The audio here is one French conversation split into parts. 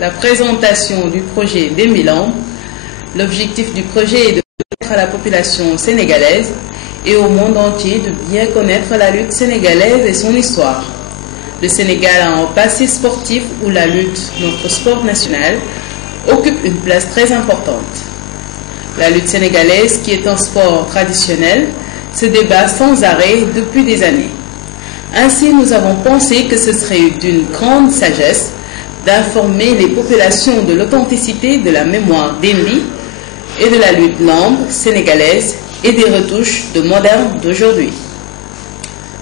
la présentation du projet Dembilamb. L'objectif du projet est de permettre à la population sénégalaise et au monde entier de bien connaître la lutte sénégalaise et son histoire. Le Sénégal a un passé sportif où la lutte, notre sport national, occupe une place très importante. La lutte sénégalaise, qui est un sport traditionnel, se débat sans arrêt depuis des années. Ainsi, nous avons pensé que ce serait d'une grande sagesse d'informer les populations de l'authenticité de la mémoire Dembi et de la lutte lamb sénégalaise et des retouches de moderne d'aujourd'hui.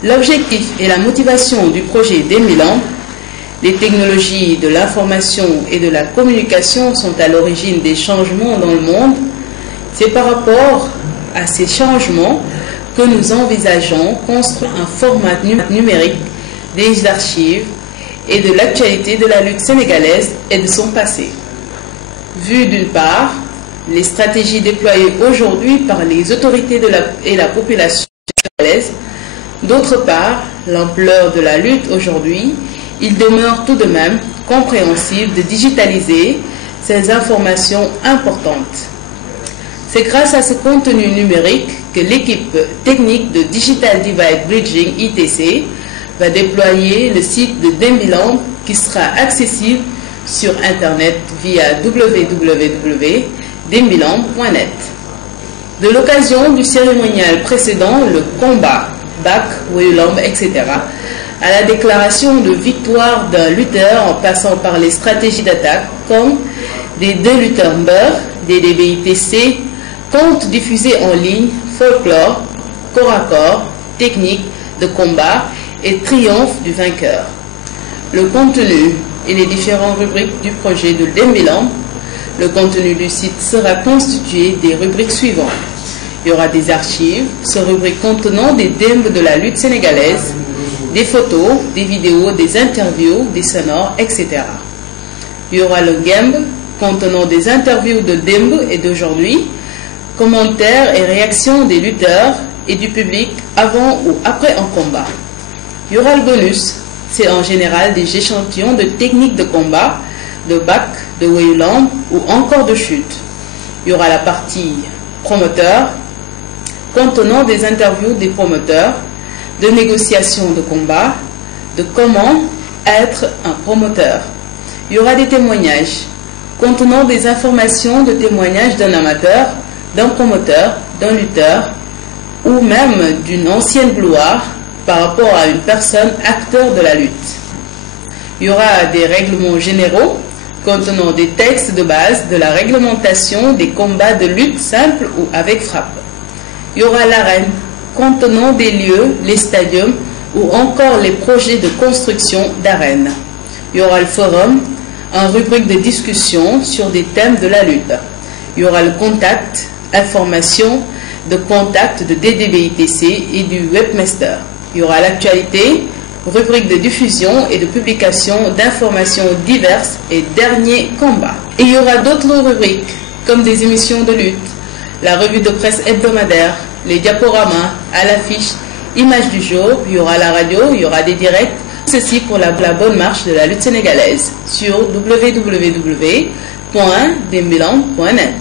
L'objectif et la motivation du projet Dembilamb, les technologies de l'information et de la communication sont à l'origine des changements dans le monde. C'est par rapport à ces changements que nous envisageons construire un format numérique des archives et de l'actualité de la lutte sénégalaise et de son passé. Vu d'une part les stratégies déployées aujourd'hui par les autorités et la population sénégalaise, d'autre part l'ampleur de la lutte aujourd'hui, il demeure tout de même compréhensible de digitaliser ces informations importantes. C'est grâce à ce contenu numérique que l'équipe technique de Digital Divide Bridging ITC va déployer le site de Dembilamb qui sera accessible sur Internet via www.dembilamb.net. De l'occasion du cérémonial précédent, le combat, BAC, Wayulamb, etc., à la déclaration de victoire d'un lutteur en passant par les stratégies d'attaque comme des deux lutteurs mbeur, des DBITC, comptes diffusés en ligne, folklore, corps à corps, technique de combat et triomphe du vainqueur. Le contenu et les différentes rubriques du projet de Dembilamb, le contenu du site sera constitué des rubriques suivantes. Il y aura des archives, ces rubriques contenant des dembs de la lutte sénégalaise, des photos, des vidéos, des interviews, des sonores, etc. Il y aura le GEMB contenant des interviews de demb et d'aujourd'hui, commentaires et réactions des lutteurs et du public avant ou après un combat. Il y aura le bonus, c'est en général des échantillons de techniques de combat, de BAC, de Wayulamb ou encore de chute. Il y aura la partie promoteur, contenant des interviews des promoteurs, de négociations de combat, de comment être un promoteur. Il y aura des témoignages, contenant des informations de témoignages d'un amateur, d'un promoteur, d'un lutteur, ou même d'une ancienne gloire par rapport à une personne acteur de la lutte. Il y aura des règlements généraux contenant des textes de base de la réglementation des combats de lutte simple ou avec frappe. Il y aura l'arène contenant des lieux, les stadiums ou encore les projets de construction d'arènes. Il y aura le forum, une rubrique de discussion sur des thèmes de la lutte. Il y aura le contact, information de contact de DDBITC et du webmaster. Il y aura l'actualité, rubrique de diffusion et de publication d'informations diverses et derniers combats. Et il y aura d'autres rubriques comme des émissions de lutte, la revue de presse hebdomadaire, les diaporamas, à l'affiche, images du jour, il y aura la radio, il y aura des directs. Ceci pour la bonne marche de la lutte sénégalaise sur www.dembilamb.net.